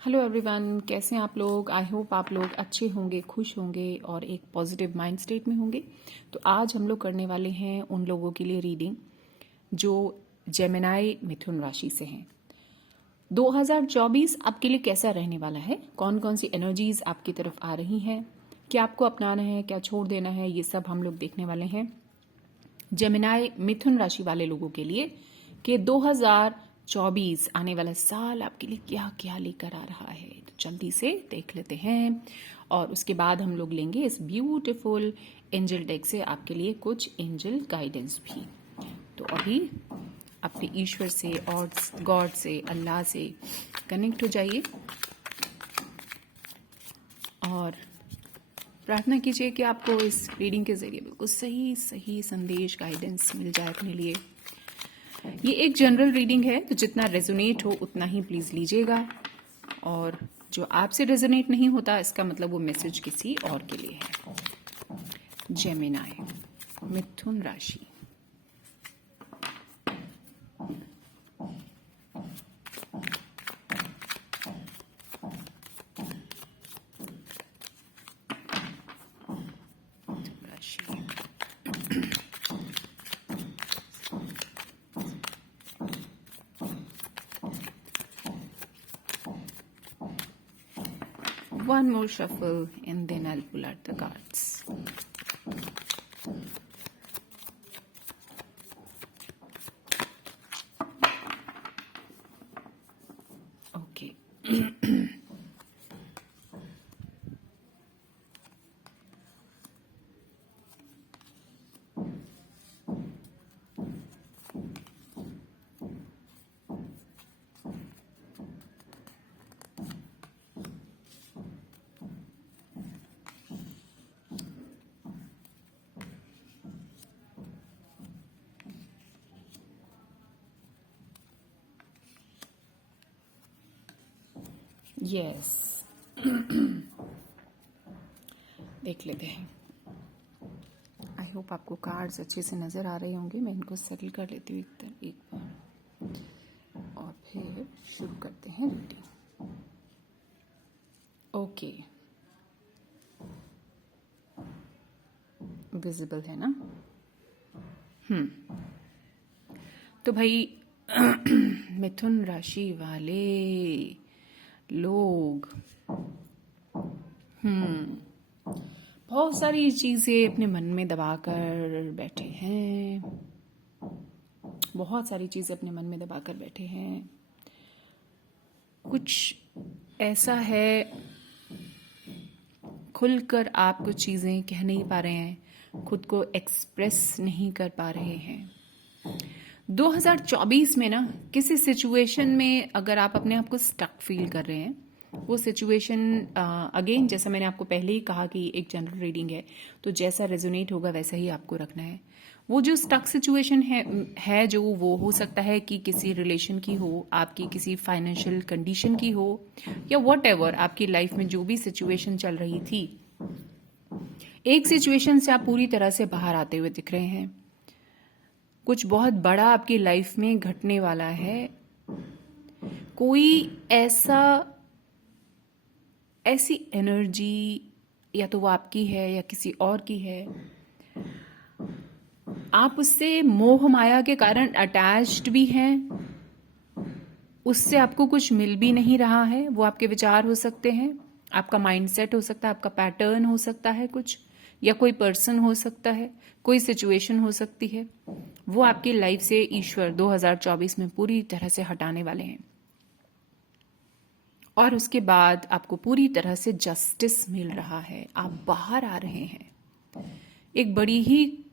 Hello everyone, कैसे हैं आप लोग। आई होप आप लोग अच्छे होंगे, खुश होंगे और एक पॉजिटिव माइंड स्टेट में होंगे। तो आज हम लोग करने वाले हैं उन लोगों के लिए रीडिंग जो जेमिनाई मिथुन राशि से हैं। 2024 आपके लिए कैसा रहने वाला है, कौन कौन सी एनर्जीज आपकी तरफ आ रही हैं, क्या आपको अपनाना है, क्या छोड़ देना है, ये सब हम लोग देखने वाले हैं जेमिनाई मिथुन राशि वाले लोगों के लिए कि 2024 आने वाला साल आपके लिए क्या क्या लेकर आ रहा है। तो जल्दी से देख लेते हैं और उसके बाद हम लोग लेंगे इस ब्यूटीफुल एंजल डेक से आपके लिए कुछ एंजल गाइडेंस भी। तो अभी अपने ईश्वर से और गॉड से, अल्लाह से कनेक्ट हो जाइए और प्रार्थना कीजिए कि आपको इस रीडिंग के जरिए बिल्कुल सही सही संदेश, गाइडेंस मिल जाए अपने लिए। ये एक जनरल रीडिंग है, तो जितना रेजोनेट हो उतना ही प्लीज लीजिएगा, और जो आपसे रेजोनेट नहीं होता इसका मतलब वो मैसेज किसी और के लिए है। जेमिनाई मिथुन राशि। One more shuffle and then I'll pull out the cards. Okay. Yes देख लेते हैं। आई होप आपको कार्ड्स अच्छे से नज़र आ रहे होंगे। मैं इनको सेटल कर लेती हूँ एक बार और फिर शुरू करते हैं रीडिंग। ओके, विजिबल है ना। तो भाई मिथुन राशि वाले लोग बहुत सारी चीजें अपने मन में दबा कर बैठे हैं, बहुत सारी चीजें अपने मन में दबा कर बैठे हैं। कुछ ऐसा है, खुलकर आप कुछ चीजें कह नहीं पा रहे हैं, खुद को एक्सप्रेस नहीं कर पा रहे हैं। 2024 में ना किसी सिचुएशन में अगर आप अपने आप को स्टक फील कर रहे हैं, वो सिचुएशन अगेन जैसा मैंने आपको पहले ही कहा कि एक जनरल रीडिंग है, तो जैसा रेजोनेट होगा वैसा ही आपको रखना है। वो जो स्टक सिचुएशन है जो वो हो सकता है कि किसी रिलेशन की हो, आपकी किसी फाइनेंशियल कंडीशन की हो, या व्हाटएवर आपकी लाइफ में जो भी सिचुएशन चल रही थी, एक सिचुएशन से आप पूरी तरह से बाहर आते हुए दिख रहे हैं। कुछ बहुत बड़ा आपकी लाइफ में घटने वाला है। कोई ऐसी एनर्जी, या तो वो आपकी है या किसी और की है, आप उससे मोह माया के कारण अटैच्ड भी हैं, उससे आपको कुछ मिल भी नहीं रहा है। वो आपके विचार हो सकते हैं, आपका माइंडसेट हो सकता है, आपका पैटर्न हो सकता है कुछ, या कोई पर्सन हो सकता है, कोई सिचुएशन हो सकती है। वो आपकी लाइफ से ईश्वर 2024 में पूरी तरह से हटाने वाले हैं, और उसके बाद आपको पूरी तरह से जस्टिस मिल रहा है। आप बाहर आ रहे हैं। एक बड़ी ही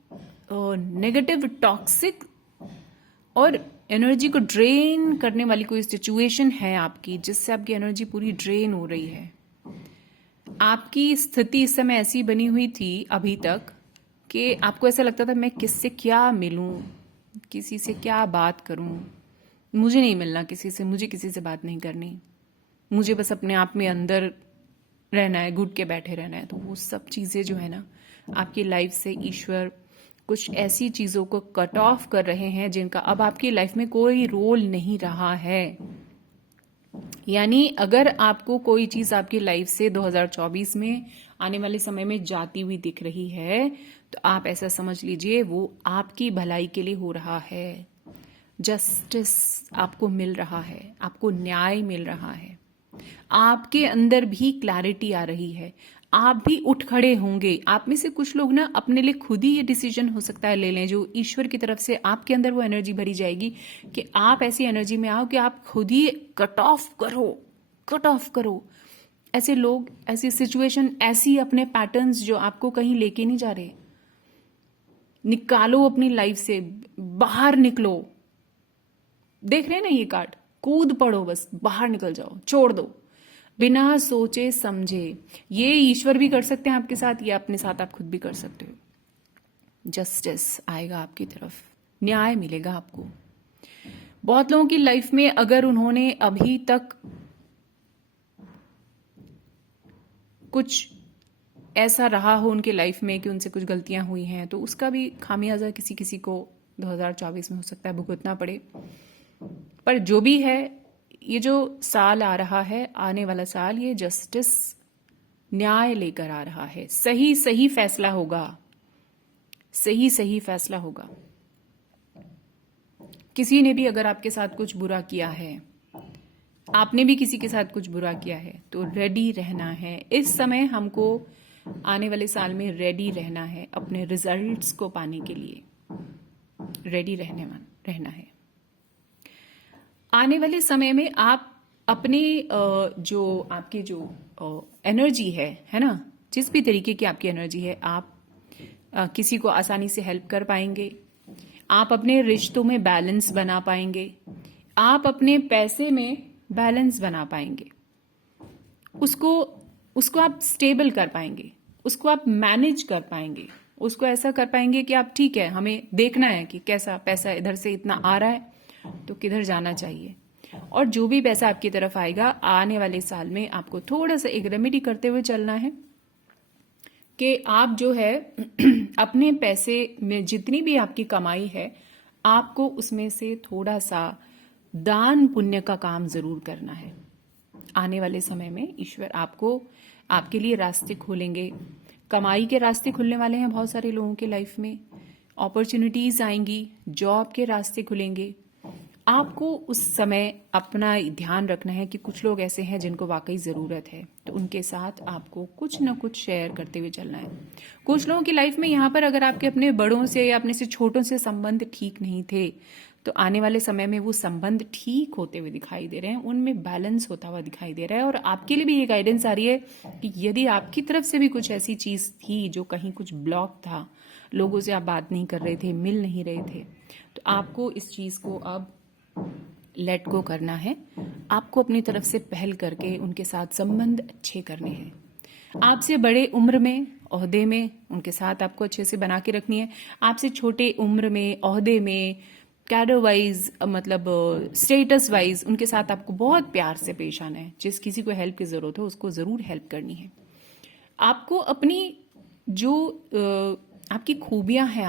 नेगेटिव, टॉक्सिक और एनर्जी को ड्रेन करने वाली कोई सिचुएशन है आपकी, जिससे आपकी एनर्जी पूरी ड्रेन हो रही है। आपकी स्थिति इस समय ऐसी बनी हुई थी अभी तक कि आपको ऐसा लगता था मैं किससे क्या मिलूं, किसी से क्या बात करूं, मुझे नहीं मिलना किसी से, मुझे किसी से बात नहीं करनी, मुझे बस अपने आप में अंदर रहना है, घुट के बैठे रहना है। तो वो सब चीज़ें जो है ना, आपकी लाइफ से ईश्वर कुछ ऐसी चीज़ों को कट ऑफ कर रहे हैं जिनका अब आपकी लाइफ में कोई रोल नहीं रहा है। यानी अगर आपको कोई चीज आपकी लाइफ से 2024 में आने वाले समय में जाती हुई दिख रही है तो आप ऐसा समझ लीजिए वो आपकी भलाई के लिए हो रहा है। जस्टिस आपको मिल रहा है, आपको न्याय मिल रहा है, आपके अंदर भी क्लैरिटी आ रही है, आप भी उठ खड़े होंगे। आप में से कुछ लोग ना अपने लिए खुद ही ये डिसीजन हो सकता है ले लें, जो ईश्वर की तरफ से आपके अंदर वो एनर्जी भरी जाएगी कि आप ऐसी एनर्जी में आओ कि आप खुद ही कट ऑफ करो, कट ऑफ करो ऐसे लोग, ऐसी सिचुएशन, ऐसी अपने पैटर्न्स जो आपको कहीं लेके नहीं जा रहे। निकालो अपनी लाइफ से, बाहर निकलो। देख रहे हैं ना ये कार्ड, कूद पड़ो, बस बाहर निकल जाओ, छोड़ दो बिना सोचे समझे। ये ईश्वर भी कर सकते हैं आपके साथ, ये अपने साथ आप खुद भी कर सकते हो। जस्टिस आएगा आपकी तरफ, न्याय मिलेगा आपको। बहुत लोगों की लाइफ में अगर उन्होंने अभी तक कुछ ऐसा रहा हो उनके लाइफ में कि उनसे कुछ गलतियां हुई हैं तो उसका भी खामियाजा किसी किसी को 2024 में हो सकता है भुगतना पड़े। पर जो भी है, ये जो साल आ रहा है, आने वाला साल, ये जस्टिस, न्याय लेकर आ रहा है। सही सही फैसला होगा, सही सही फैसला होगा। किसी ने भी अगर आपके साथ कुछ बुरा किया है, आपने भी किसी के साथ कुछ बुरा किया है, तो रेडी रहना है। इस समय हमको आने वाले साल में रेडी रहना है अपने रिजल्ट्स को पाने के लिए, रेडी रहना है। आने वाले समय में आप अपने जो आपके जो एनर्जी है ना, जिस भी तरीके की आपकी एनर्जी है, आप किसी को आसानी से हेल्प कर पाएंगे, आप अपने रिश्तों में बैलेंस बना पाएंगे, आप अपने पैसे में बैलेंस बना पाएंगे, उसको आप स्टेबल कर पाएंगे, उसको आप मैनेज कर पाएंगे, उसको ऐसा कर पाएंगे कि आप ठीक है, हमें देखना है कि कैसा पैसा इधर से इतना आ रहा है तो किधर जाना चाहिए। और जो भी पैसा आपकी तरफ आएगा आने वाले साल में आपको थोड़ा सा एक रेमेडी करते हुए चलना है कि आप जो है अपने पैसे में जितनी भी आपकी कमाई है, आपको उसमें से थोड़ा सा दान पुण्य का काम जरूर करना है। आने वाले समय में ईश्वर आपको, आपके लिए रास्ते खोलेंगे, कमाई के रास्ते खुलने वाले हैं बहुत सारे लोगों के लाइफ में, अपॉर्चुनिटीज आएंगी, जॉब के रास्ते खुलेंगे। आपको उस समय अपना ध्यान रखना है कि कुछ लोग ऐसे हैं जिनको वाकई ज़रूरत है, तो उनके साथ आपको कुछ ना कुछ शेयर करते हुए चलना है। कुछ लोगों की लाइफ में यहाँ पर अगर आपके अपने बड़ों से या अपने से छोटों से संबंध ठीक नहीं थे तो आने वाले समय में वो संबंध ठीक होते हुए दिखाई दे रहे हैं, उनमें बैलेंस होता हुआ दिखाई दे रहा है। और आपके लिए भी ये गाइडेंस आ रही है कि यदि आपकी तरफ से भी कुछ ऐसी चीज़ थी जो कहीं कुछ ब्लॉक था, लोगों से आप बात नहीं कर रहे थे, मिल नहीं रहे थे, तो आपको इस चीज़ को अब लेट गो करना है। आपको अपनी तरफ से पहल करके उनके साथ संबंध अच्छे करने हैं। आपसे बड़े उम्र में, ओहदे में, उनके साथ आपको अच्छे से बना के रखनी है। आपसे छोटे उम्र में, ओहदे में, कैडर वाइज, मतलब स्टेटस वाइज, उनके साथ आपको बहुत प्यार से पेश आना है। जिस किसी को हेल्प की जरूरत हो उसको जरूर हेल्प करनी है। आपको अपनी जो आपकी खूबियां हैं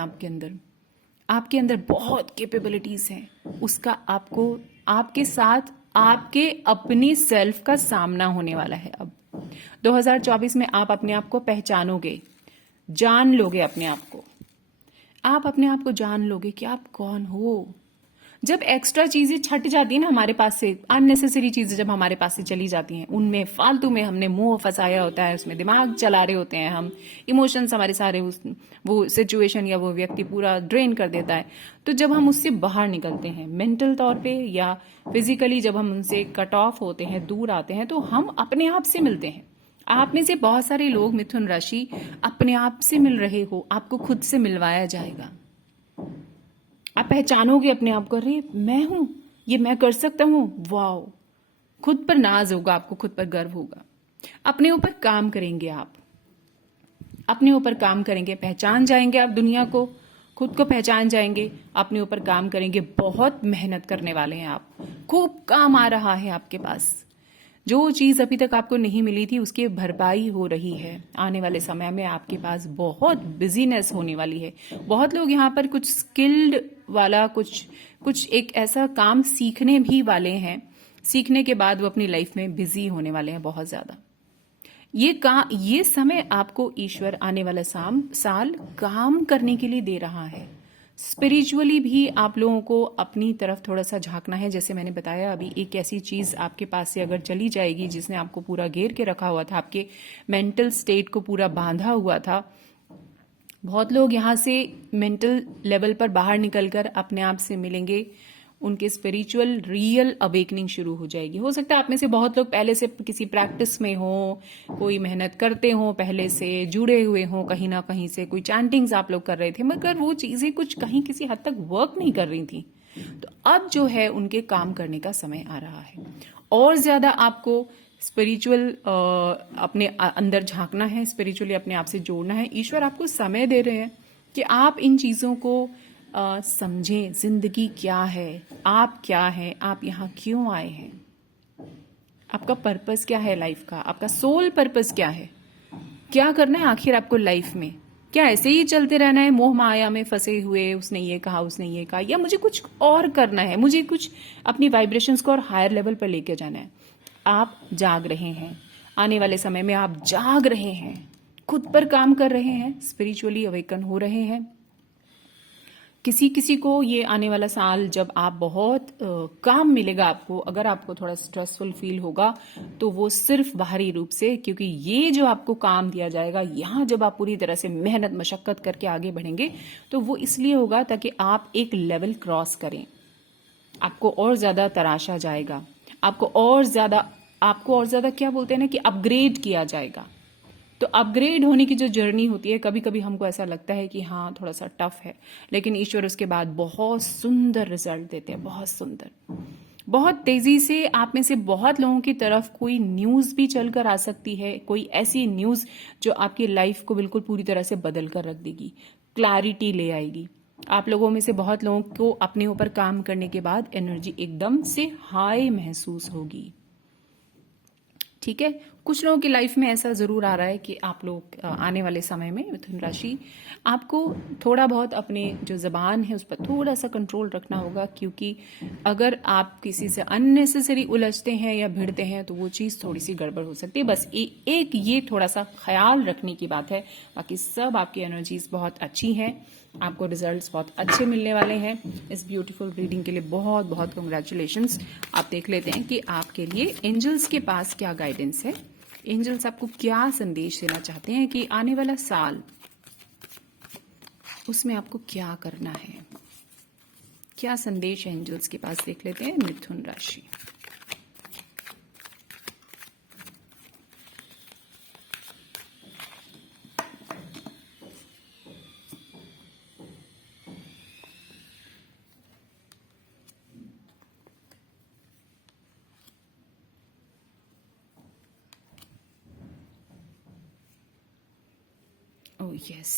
आपके अंदर बहुत कैपेबिलिटीज हैं, उसका आपको आपके साथ आपके अपनी सेल्फ का सामना होने वाला है। अब 2024 में आप अपने आप को पहचानोगे, जान लोगे अपने आप को, आप अपने आप को जान लोगे कि आप कौन हो। जब एक्स्ट्रा चीजें छट जाती है ना हमारे पास से, अननेसेसरी चीजें जब हमारे पास से चली जाती हैं, उनमें फालतू में हमने मुंह फंसाया होता है, उसमें दिमाग चला रहे होते हैं हम, इमोशंस हमारे सारे वो सिचुएशन या वो व्यक्ति पूरा ड्रेन कर देता है। तो जब हम उससे बाहर निकलते हैं मेंटल तौर पे या फिजिकली, जब हम उनसे कट ऑफ होते हैं, दूर आते हैं, तो हम अपने आप से मिलते हैं। आप में से बहुत सारे लोग, मिथुन राशि, अपने आप से मिल रहे हो, आपको खुद से मिलवाया जाएगा। आप पहचानोगे अपने आप को, अरे मैं हूं, ये मैं कर सकता हूं, वाओ। खुद पर नाज होगा, आपको खुद पर गर्व होगा। अपने ऊपर काम करेंगे, आप अपने ऊपर काम करेंगे, पहचान जाएंगे आप दुनिया को, खुद को पहचान जाएंगे, अपने ऊपर काम करेंगे। बहुत मेहनत करने वाले हैं आप, खूब काम आ रहा है आपके पास। जो चीज अभी तक आपको नहीं मिली थी उसकी भरपाई हो रही है। आने वाले समय में आपके पास बहुत बिजीनेस होने वाली है। बहुत लोग यहाँ पर कुछ स्किल्ड वाला कुछ एक ऐसा काम सीखने भी वाले हैं, सीखने के बाद वो अपनी लाइफ में बिजी होने वाले हैं बहुत ज्यादा। ये समय आपको ईश्वर आने वाला साल काम करने के लिए दे रहा है। स्पिरिचुअली भी आप लोगों को अपनी तरफ थोड़ा सा झांकना है। जैसे मैंने बताया, अभी एक ऐसी चीज आपके पास से अगर चली जाएगी जिसने आपको पूरा घेर के रखा हुआ था, आपके मेंटल स्टेट को पूरा बांधा हुआ था, बहुत लोग यहाँ से मेंटल लेवल पर बाहर निकलकर अपने आप से मिलेंगे, उनके स्पिरिचुअल रियल अवेकनिंग शुरू हो जाएगी। हो सकता है आप में से बहुत लोग पहले से किसी प्रैक्टिस में हो, कोई मेहनत करते हो, पहले से जुड़े हुए हो कहीं ना कहीं से, कोई चैंटिंग्स आप लोग कर रहे थे, मगर वो चीजें कुछ कहीं किसी हद तक वर्क नहीं कर रही थी। तो अब जो है उनके काम करने का समय आ रहा है। और ज्यादा आपको स्पिरिचुअल अपने अंदर झांकना है, स्पिरिचुअली अपने आप से जोड़ना है। ईश्वर आपको समय दे रहे हैं कि आप इन चीजों को समझें। जिंदगी क्या है, आप क्या हैं, आप यहाँ क्यों आए हैं, आपका पर्पस क्या है लाइफ का, आपका सोल पर्पस क्या है, क्या करना है आखिर आपको लाइफ में। क्या ऐसे ही चलते रहना है मोह माया में फंसे हुए, उसने ये कहा उसने ये कहा, या मुझे कुछ और करना है, मुझे कुछ अपनी वाइब्रेशंस को और हायर लेवल पर लेके जाना है। आप जाग रहे हैं, आने वाले समय में आप जाग रहे हैं, खुद पर काम कर रहे हैं, स्पिरिचुअली अवेकन हो रहे हैं। किसी किसी को ये आने वाला साल जब आप बहुत काम मिलेगा आपको, अगर आपको थोड़ा स्ट्रेसफुल फील होगा तो वो सिर्फ बाहरी रूप से, क्योंकि ये जो आपको काम दिया जाएगा यहाँ जब आप पूरी तरह से मेहनत मशक्कत करके आगे बढ़ेंगे तो वो इसलिए होगा ताकि आप एक लेवल क्रॉस करें, आपको और ज्यादा तराशा जाएगा, आपको और ज्यादा क्या बोलते हैं ना कि अपग्रेड किया जाएगा। तो अपग्रेड होने की जो जर्नी होती है, कभी कभी हमको ऐसा लगता है कि हाँ थोड़ा सा टफ है, लेकिन ईश्वर उसके बाद बहुत सुंदर रिजल्ट देते हैं, बहुत सुंदर। बहुत तेजी से आप में से बहुत लोगों की तरफ कोई न्यूज भी चलकर आ सकती है, कोई ऐसी न्यूज जो आपकी लाइफ को बिल्कुल पूरी तरह से बदल कर रख देगी, क्लैरिटी ले आएगी। आप लोगों में से बहुत लोगों को अपने ऊपर काम करने के बाद एनर्जी एकदम से हाई महसूस होगी। ठीक है, कुछ लोगों की लाइफ में ऐसा जरूर आ रहा है कि आप लोग आने वाले समय में, मिथुन राशि, आपको थोड़ा बहुत अपने जो जबान है उस पर थोड़ा सा कंट्रोल रखना होगा, क्योंकि अगर आप किसी से अननेसेसरी उलझते हैं या भिड़ते हैं तो वो चीज़ थोड़ी सी गड़बड़ हो सकती है। बस एक ये थोड़ा सा ख्याल रखने की बात है, बाकी सब आपकी एनर्जीज बहुत अच्छी हैं, आपको रिजल्ट्स बहुत अच्छे मिलने वाले हैं। इस ब्यूटीफुल रीडिंग के लिए बहुत बहुत कंग्रेचुलेशंस। आप देख लेते हैं कि आपके लिए एंजल्स के पास क्या गाइडेंस है, एंजल्स आपको क्या संदेश देना चाहते हैं कि आने वाला साल उसमें आपको क्या करना है, क्या संदेश है एंजल्स के पास। देख लेते हैं मिथुन राशि। ओह यस,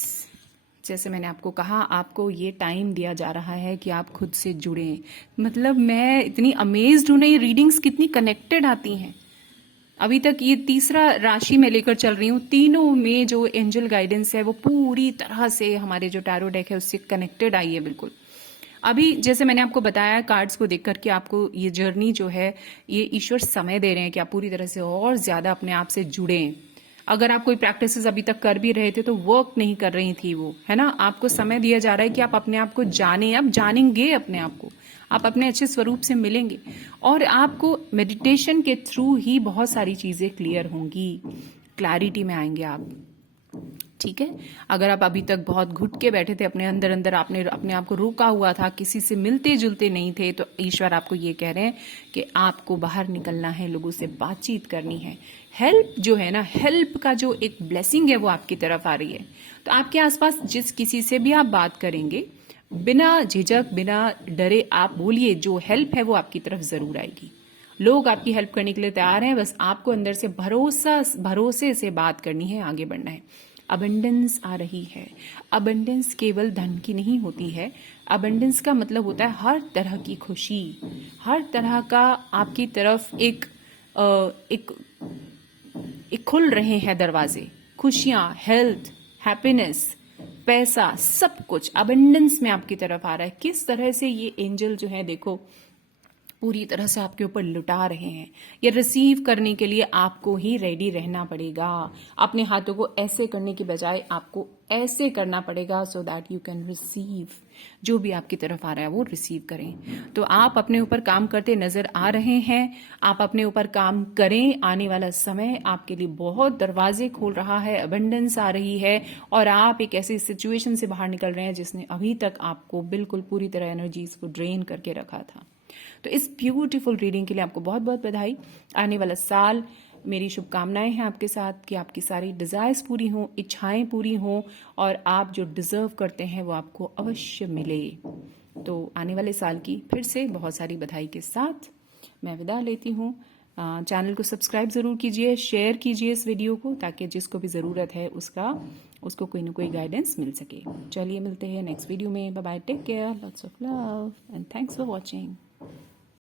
जैसे मैंने आपको कहा, आपको ये टाइम दिया जा रहा है कि आप खुद से जुड़ें। मतलब मैं इतनी अमेज्ड हूं ना, ये रीडिंग्स कितनी कनेक्टेड आती हैं। अभी तक ये तीसरा राशि में लेकर चल रही हूँ, तीनों में जो एंजल गाइडेंस है वो पूरी तरह से हमारे जो टैरो डेक है उससे कनेक्टेड आई है बिल्कुल। अभी जैसे मैंने आपको बताया कार्ड्स को देख करके, आपको ये जर्नी जो है ये ईश्वर समय दे रहे हैं कि आप पूरी तरह से और ज्यादा अपने आप से जुड़ें। अगर आप कोई प्रैक्टिसेस अभी तक कर भी रहे थे तो वर्क नहीं कर रही थी वो, है ना, आपको समय दिया जा रहा है कि आप अपने आप को जानें, आप जानेंगे अपने आप को, आप अपने अच्छे स्वरूप से मिलेंगे और आपको मेडिटेशन के थ्रू ही बहुत सारी चीजें क्लियर होंगी, क्लैरिटी में आएंगे आप। ठीक है, अगर आप अभी तक बहुत घुट के बैठे थे अपने अंदर अंदर, आपने अपने आप को रोका हुआ था, किसी से मिलते जुलते नहीं थे, तो ईश्वर आपको ये कह रहे हैं कि आपको बाहर निकलना है, लोगों से बातचीत करनी है। हेल्प जो है ना, हेल्प का जो एक ब्लेसिंग है वो आपकी तरफ आ रही है। तो आपके आसपास जिस किसी से भी आप बात करेंगे, बिना झिझक बिना डरे आप बोलिए, जो हेल्प है वो आपकी तरफ जरूर आएगी। लोग आपकी हेल्प करने के लिए तैयार हैं, बस आपको अंदर से भरोसे से बात करनी है, आगे बढ़ना है। अबंडेंस आ रही है। अबंडेंस केवल धन की नहीं होती है, अबंडेंस का मतलब होता है हर तरह की खुशी, हर तरह का आपकी तरफ एक खुल रहे हैं दरवाजे, खुशियां, हेल्थ, हैप्पीनेस, पैसा, सब कुछ अबंडेंस में आपकी तरफ आ रहा है। किस तरह से ये एंजल जो है देखो, पूरी तरह से आपके ऊपर लुटा रहे हैं। ये रिसीव करने के लिए आपको ही रेडी रहना पड़ेगा। अपने हाथों को ऐसे करने की बजाय आपको ऐसे करना पड़ेगा so that you can receive. जो भी आपकी तरफ आ रहा है वो रिसीव करें। तो आप अपने ऊपर काम करते नजर आ रहे हैं। आप अपने ऊपर काम करें। आने वाला समय आपके लिए बहुत दरवाजे खोल रहा है, अबंडेंस आ रही है और आप एक ऐसी सिचुएशन से बाहर निकल रहे हैं जिसने अभी तक आपको बिल्कुल पूरी तरह एनर्जीज को ड्रेन करके रखा था। तो इस ब्यूटीफुल रीडिंग के लिए आपको बहुत बहुत बधाई। आने वाला साल मेरी शुभकामनाएं हैं आपके साथ कि आपकी सारी डिजायर्स पूरी हों, इच्छाएं पूरी हों और आप जो डिजर्व करते हैं वो आपको अवश्य मिले। तो आने वाले साल की फिर से बहुत सारी बधाई के साथ मैं विदा लेती हूँ। चैनल को सब्सक्राइब ज़रूर कीजिए, शेयर कीजिए इस वीडियो को ताकि जिसको भी ज़रूरत है उसको कोई ना कोई गाइडेंस मिल सके। चलिए मिलते हैं नेक्स्ट वीडियो में। Bye bye, take care, lots of love and thanks for watching.